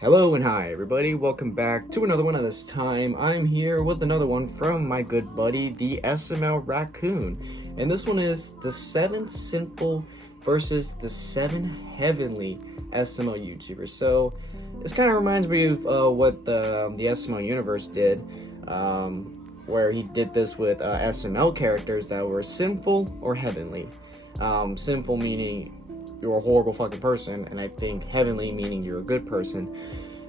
Hello and hi everybody, welcome back to another one, and this time I'm here with another one from my good buddy, the SML Raccoon. And this one is the 7 Sinful versus the 7 Heavenly SML YouTubers. So this kind of reminds me of what the SML universe did, where he did this with SML characters that were sinful or heavenly. Sinful meaning you're a horrible fucking person, and I think heavenly meaning you're a good person.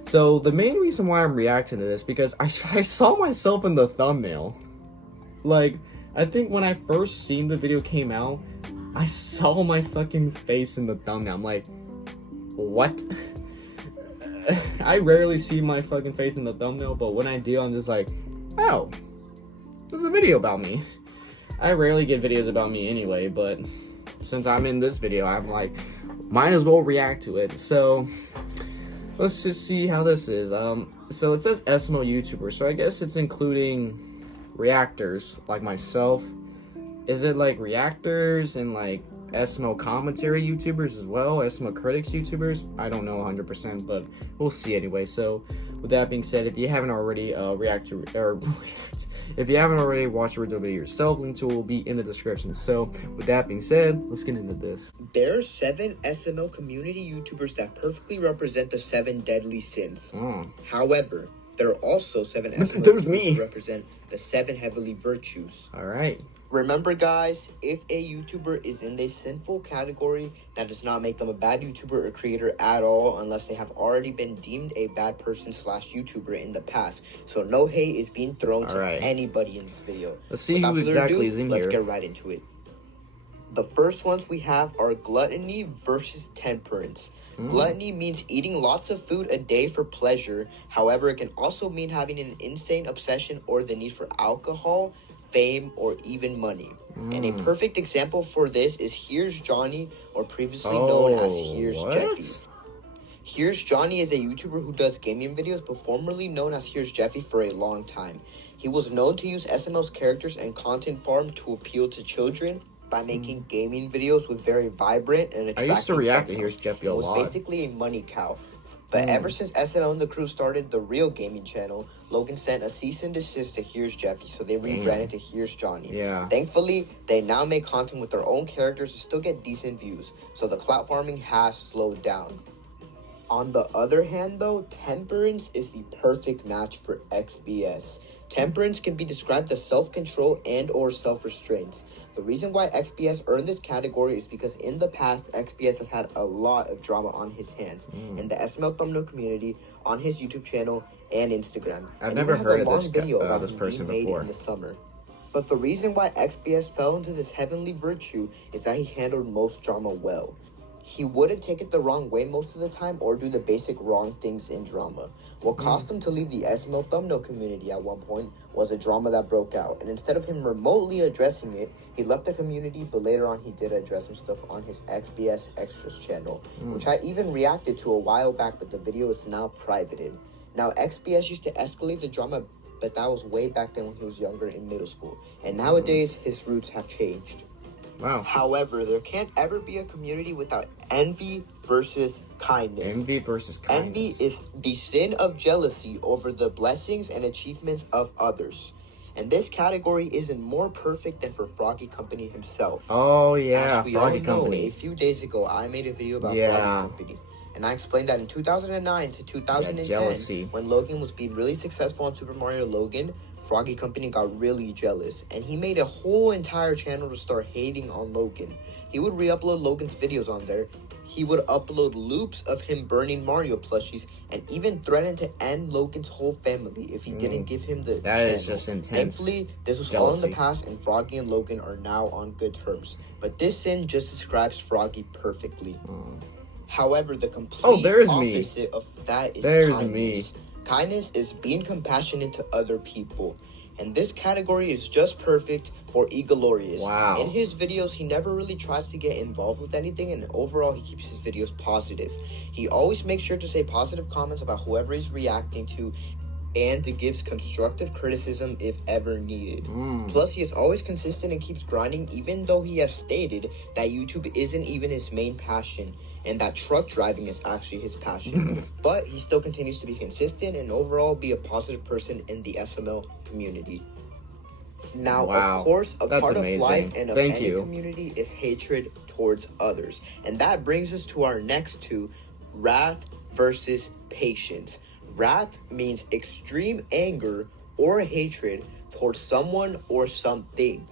So the main reason why I'm reacting to this, because I saw myself in the thumbnail. Like, I think when I first seen the video came out, I saw my fucking face in the thumbnail. I'm like, what? I rarely see my fucking face in the thumbnail, but when I do, I'm just like, oh, there's a video about me. I rarely get videos about me anyway, but since I'm in this video, I'm like, might as well react to it. So let's just see how this is. So it says SML YouTuber, so I guess it's including reactors like myself. Is it like reactors and like SML commentary YouTubers as well, SML critics YouTubers? I don't know 100%, but we'll see anyway. So with that being said, if you haven't already if you haven't already watched the original video yourself, link to it will be in the description. So with that being said, let's get into this. There are 7 SML community YouTubers that perfectly represent the 7 deadly sins. However, there are also 7 SML YouTubers who represent the 7 heavenly virtues. Alright. Remember guys, if a YouTuber is in the sinful category, that does not make them a bad YouTuber or creator at all unless they have already been deemed a bad person / YouTuber in the past. So no hate is being thrown to anybody in this video. Let's see who exactly is in here. Let's get right into it. The first ones we have are Gluttony versus Temperance. Gluttony means eating lots of food a day for pleasure. However, it can also mean having an insane obsession or the need for alcohol, fame, or even money. And a perfect example for this is Here's Johnny, or previously known as Here's Jeffy. Here's Johnny is a YouTuber who does gaming videos, but formerly known as Here's Jeffy for a long time. He was known to use SML's characters and content farm to appeal to children by making gaming videos with very vibrant and attractive. I used to react to Here's Jeffy a lot. It was basically a money cow. But ever since SML and the crew started the real gaming channel, Logan sent a cease and desist to Here's Jeffy, so they rebranded to Here's Johnny. Thankfully, they now make content with their own characters and still get decent views, so the clout farming has slowed down. On the other hand though, Temperance is the perfect match for XBS. Temperance can be described as self-control and or self-restraint. The reason why XBS earned this category is because in the past, XBS has had a lot of drama on his hands in the SML thumbnail community, on his YouTube channel, and Instagram. I've never heard of this person before. In the summer. But the reason why XBS fell into this heavenly virtue is that he handled most drama well. He wouldn't take it the wrong way most of the time or do the basic wrong things in drama. What caused him to leave the SML thumbnail community at one point was a drama that broke out, and instead of him remotely addressing it, he left the community, but later on he did address some stuff on his XBS Extras channel, which I even reacted to a while back, but the video is now privated. Now, XBS used to escalate the drama, but that was way back then when he was younger in middle school, and nowadays his roots have changed. Wow. However, there can't ever be a community without envy versus kindness. Envy versus kindness. Envy is the sin of jealousy over the blessings and achievements of others. And this category isn't more perfect than for Froggy Company himself. Oh yeah, As we Froggy all know, Company. a few days ago, I made a video about Froggy Company. And I explained that in 2009 to 2010, when Logan was being really successful on Super Mario Logan, Froggy Company got really jealous, and he made a whole entire channel to start hating on Logan. He would re-upload Logan's videos on there. He would upload loops of him burning Mario plushies, and even threatened to end Logan's whole family if he didn't give him the channel. Is just intense. Thankfully, this was all in the past, and Froggy and Logan are now on good terms. But this sin just describes Froggy perfectly. However, the complete opposite of that is kindness. Kindness is being compassionate to other people. And this category is just perfect for Egalorius. Wow. In his videos, he never really tries to get involved with anything, and overall, he keeps his videos positive. He always makes sure to say positive comments about whoever he's reacting to, and gives constructive criticism if ever needed. Plus, he is always consistent and keeps grinding, even though he has stated that YouTube isn't even his main passion and that truck driving is actually his passion. But he still continues to be consistent and overall be a positive person in the SML community. Now, of course, a part of life and of any community is hatred towards others. And that brings us to our next two, wrath versus patience. Wrath means extreme anger or hatred towards someone or something.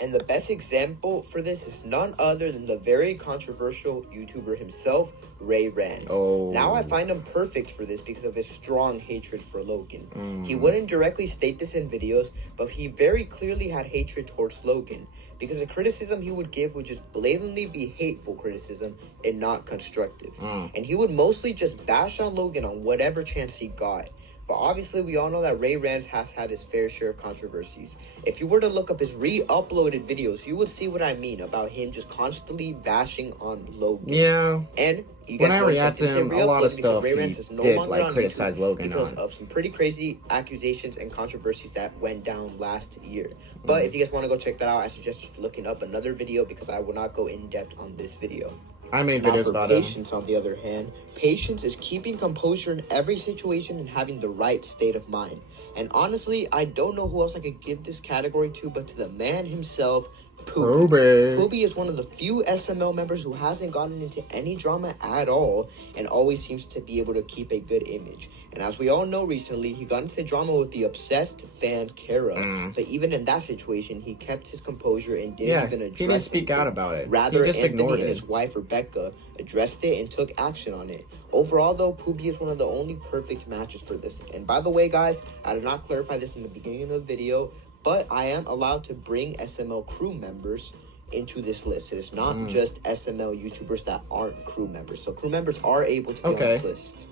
And the best example for this is none other than the very controversial YouTuber himself, Ray Rans. Now I find him perfect for this because of his strong hatred for Logan. He wouldn't directly state this in videos, but he very clearly had hatred towards Logan, because the criticism he would give would just blatantly be hateful criticism and not constructive. And he would mostly just bash on Logan on whatever chance he got. But obviously, we all know that Ray Rans has had his fair share of controversies. If you were to look up his re-uploaded videos, you would see what I mean about him just constantly bashing on Logan. Yeah. And you guys know react to him, a lot of stuff Ray Rans is no longer on criticize Logan because on. of some pretty crazy accusations and controversies that went down last year. But if you guys want to go check that out, I suggest looking up another video because I will not go in depth on this video. I made videos about it. Patience, on the other hand, patience is keeping composure in every situation and having the right state of mind. And honestly, I don't know who else I could give this category to but to the man himself, Poopy. Poopy is one of the few SML members who hasn't gotten into any drama at all and always seems to be able to keep a good image. And as we all know, recently he got into drama with the obsessed fan Kara, but even in that situation, he kept his composure and didn't even address he didn't speak out about it. Rather, Anthony and his wife Rebecca addressed it and took action on it. Overall, though, Poopy is one of the only perfect matches for this. And by the way, guys, I did not clarify this in the beginning of the video, but I am allowed to bring SML crew members into this list. It is not just SML YouTubers that aren't crew members. So crew members are able to be on this list.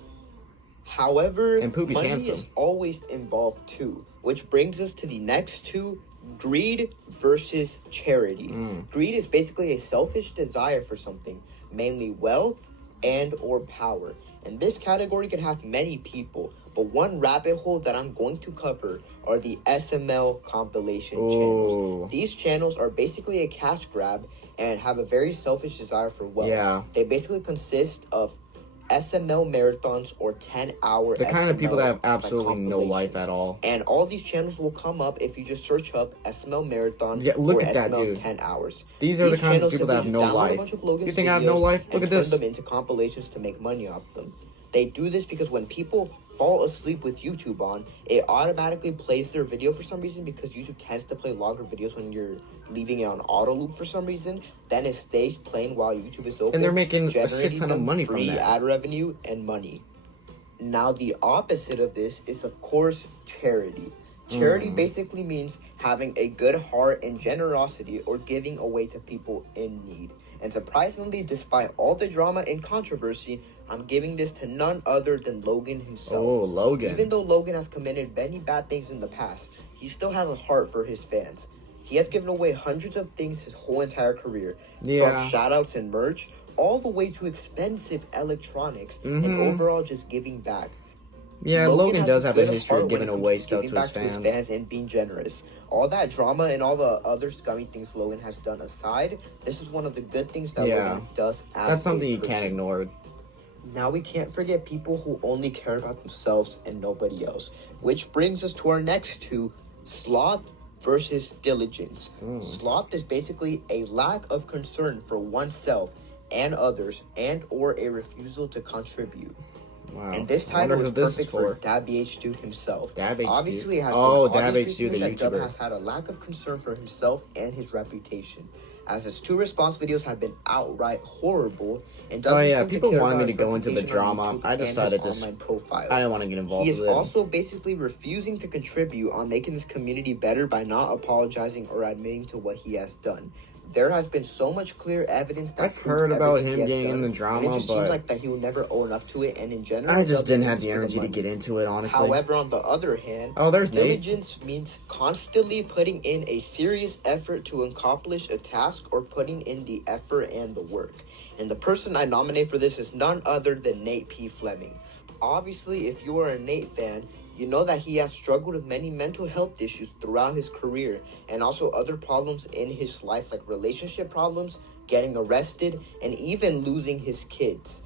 However, money is always involved too, which brings us to the next two, greed versus charity. Greed is basically a selfish desire for something, mainly wealth and or power. And this category can have many people, but one rabbit hole that I'm going to cover are the SML compilation channels. These channels are basically a cash grab and have a very selfish desire for wealth. They basically consist of SML marathons or 10-hour the kind of people that have absolutely no life at all. And all these channels will come up if you just search up SML marathon look or at that, SML dude. 10 hours. These are the kinds of people that have no life. You think I have no life? Look at this. Turn them into compilations to make money off them. They do this because when people fall asleep with YouTube on, it automatically plays their video for some reason, because YouTube tends to play longer videos when you're leaving it on auto loop for some reason. Then it stays playing while YouTube is open, and they're making a generating shit ton of money free from that. ad revenue and money. Now, the opposite of this is, of course, charity. Charity basically means having a good heart and generosity or giving away to people in need. And surprisingly, despite all the drama and controversy, I'm giving this to none other than Logan himself. Logan. Even though Logan has committed many bad things in the past, he still has a heart for his fans. He has given away hundreds of things his whole entire career. From shoutouts and merch, all the way to expensive electronics, and overall just giving back. Yeah, Logan does have a history of giving away stuff to his fans and being generous. All that drama and all the other scummy things Logan has done aside, this is one of the good things that Logan does as That's something you can't ignore. Now we can't forget people who only care about themselves and nobody else. Which brings us to our next two, Sloth versus diligence. Sloth is basically a lack of concern for oneself and others, and or a refusal to contribute. And this title is perfect for DabH Dude himself. Obviously, it has been obvious recently that Dub has had a lack of concern for himself and his reputation, as his two response videos have been outright horrible and doesn't seem people to care wanted about me to go into the drama. I decided online profile. I didn't want to get involved. He is also basically refusing to contribute on making this community better by not apologizing or admitting to what he has done. There has been so much clear evidence that I've heard about him getting in the drama, and it just seems like that he will never own up to it. And in general, I just didn't have the energy to get into it, honestly. However, on the other hand, diligence means constantly putting in a serious effort to accomplish a task or putting in the effort and the work. And the person I nominate for this is none other than Nate P. Fleming. Obviously, if you are a Nate fan, You know that he has struggled with many mental health issues throughout his career and also other problems in his life like relationship problems, getting arrested, and even losing his kids.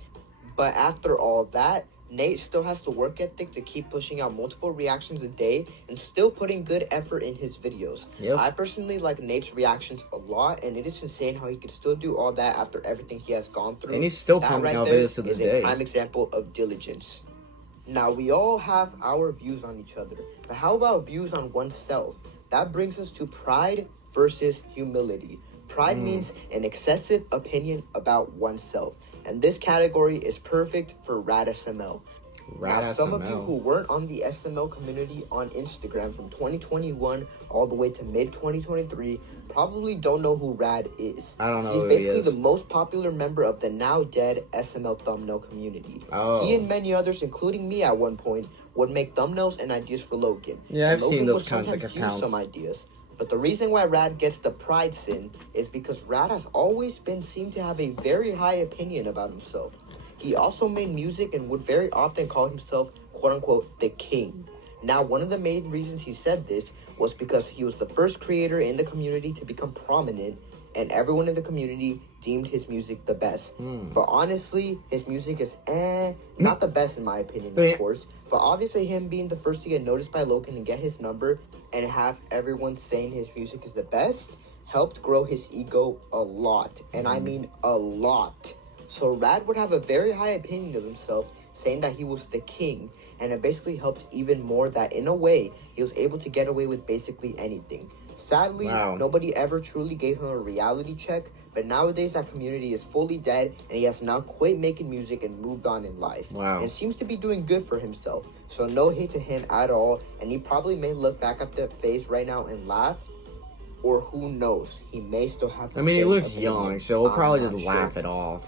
But after all that, Nate still has the work ethic to keep pushing out multiple reactions a day and still putting good effort in his videos. Yep. I personally like Nate's reactions a lot, and it is insane how he can still do all that after everything he has gone through. And he's still pumping out videos to this day. That right there is a prime example of diligence. Now, we all have our views on each other, but how about views on oneself? That brings us to pride versus humility. Pride means an excessive opinion about oneself. And this category is perfect for Rad SML. Now, some of you who weren't on the SML community on Instagram from 2021 all the way to mid-2023 probably don't know who Rad is. I don't know He's who basically he is. the most popular member of the now dead SML thumbnail community. Oh. He and many others, including me at one point, would make thumbnails and ideas for Logan. Yeah, I've Logan seen those would kinds of sometimes use accounts. some ideas. But the reason why Rad gets the pride sin is because Rad has always been seen to have a very high opinion about himself. He also made music and would very often call himself, quote-unquote, the king. Now, one of the main reasons he said this was because he was the first creator in the community to become prominent, and everyone in the community deemed his music the best. But honestly, his music is not the best in my opinion, of course. But obviously him being the first to get noticed by Logan and get his number and have everyone saying his music is the best helped grow his ego a lot. And I mean a lot. So Rad would have a very high opinion of himself, saying that he was the king. And it basically helped even more that in a way, he was able to get away with basically anything. Sadly, nobody ever truly gave him a reality check, but nowadays that community is fully dead, and he has now quit making music and moved on in life. And seems to be doing good for himself, so no hate to him at all, and he probably may look back at the face right now and laugh, or who knows, he may still have the same he looks opinion. young, so he'll probably just laugh it off.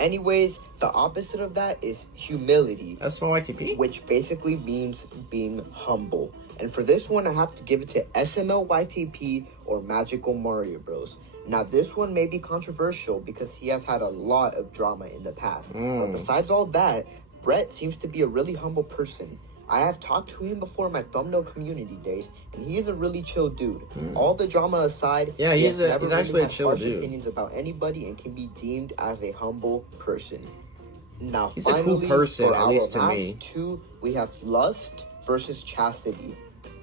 Anyways, the opposite of that is humility. SMLYTP? Which basically means being humble. And for this one, I have to give it to SMLYTP or Magical Mario Bros. Now, this one may be controversial because he has had a lot of drama in the past. But besides all that, Brett seems to be a really humble person. I have talked to him before in my thumbnail community days, and he is a really chill dude. All the drama aside, he has never really had harsh opinions about anybody and can be deemed as a humble person. Now, he's finally, a cool person, for at our least to last me. two, we have lust versus chastity.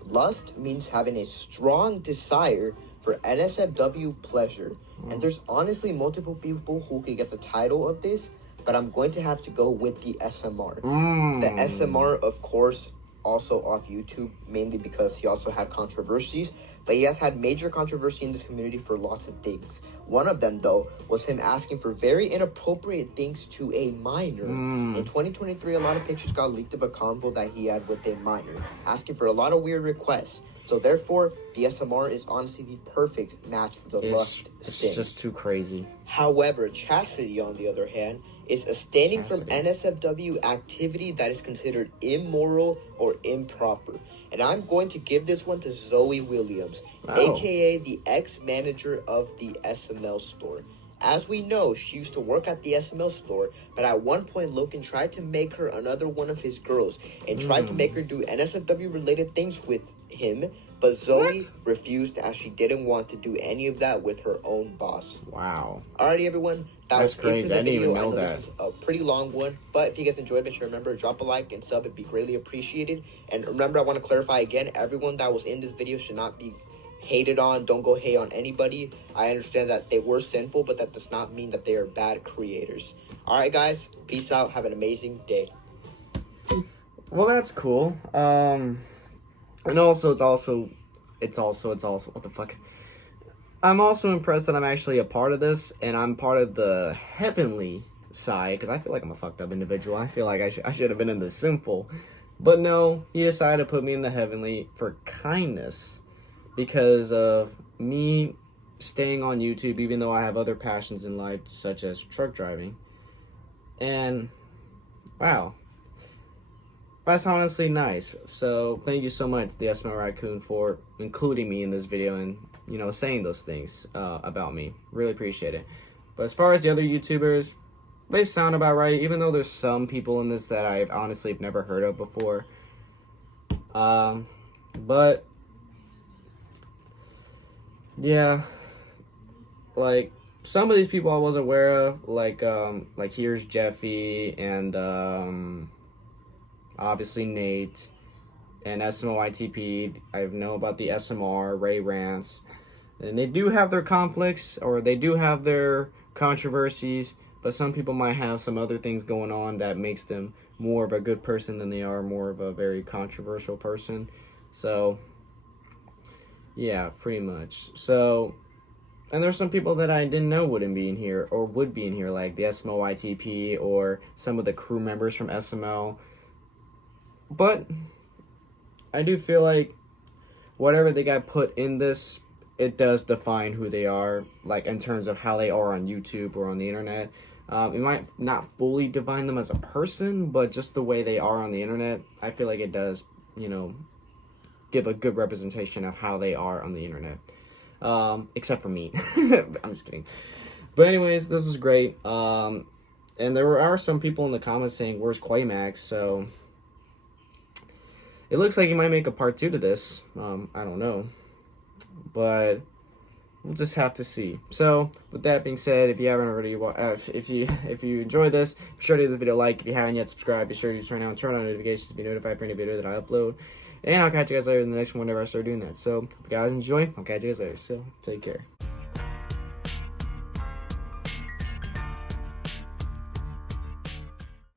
Lust means having a strong desire for NSFW pleasure. And there's honestly multiple people who could get the title of this, but I'm going to have to go with the SMR. The SMR, of course, also off YouTube, mainly because he also had controversies, but he has had major controversy in this community for lots of things. One of them, though, was him asking for very inappropriate things to a minor. In 2023, a lot of pictures got leaked of a convo that he had with a minor, asking for a lot of weird requests. So therefore, the SMR is honestly the perfect match for the lust sin. It's just too crazy. However, chastity, on the other hand, is abstaining from NSFW activity that is considered immoral or improper. And I'm going to give this one to Zoe Williams, aka the ex-manager of the SML store. As we know, she used to work at the SML store, but at one point Logan tried to make her another one of his girls and tried to make her do NSFW related things with him, but Zoe refused as she didn't want to do any of that with her own boss. Wow. Alrighty, everyone. That's crazy. it for the I didn't video. even know I know that. this is a pretty long one, but if you guys enjoyed, make sure to remember, drop a like and sub. It'd be greatly appreciated. And remember, I want to clarify again, everyone that was in this video should not be hated on. Don't go hate on anybody. I understand that they were sinful, but that does not mean that they are bad creators. Alright, guys. Peace out. Have an amazing day. Well, that's cool. And also, it's also, what the fuck? I'm also impressed that I'm actually a part of this, and I'm part of the heavenly side, because I feel like I'm a fucked up individual. I feel like I should have been in the sinful. But no, he decided to put me in the heavenly for kindness, because of me staying on YouTube, even though I have other passions in life, such as truck driving. And, wow. That's honestly nice. So, thank you so much, the SML Raccoon, for including me in this video and, you know, saying those things about me. Really appreciate it. But as far as the other YouTubers, they sound about right, even though there's some people in this that I've honestly never heard of before. But yeah, like some of these people I was aware of, like here's Jeffy and obviously Nate and SML I know about the SMR, Ray Rants. And they do have their conflicts, or they do have their controversies, but some people might have some other things going on that makes them more of a good person than they are more of a very controversial person. So, yeah, pretty much. So, and there's some people that I didn't know wouldn't be in here, or would be in here, like the SML or some of the crew members from SML. But I do feel like whatever they got put in this, it does define who they are, like in terms of how they are on YouTube or on the internet. It might not fully define them as a person, but just the way they are on the internet, I feel like it does, give a good representation of how they are on the internet. Except for me. I'm just kidding. But anyways, this is great. And there are some people in the comments saying, where's Quaymax? So it looks like he might make a part 2 to this. I don't know. But we'll just have to see. So with that being said, if you haven't already, if you enjoy this, be sure to give this video a like. If you haven't yet subscribed, be sure to turn on notifications to be notified for any video that I upload. And I'll catch you guys later in the next one whenever I start doing that. So, if you guys enjoy, I'll catch you guys later. So, take care.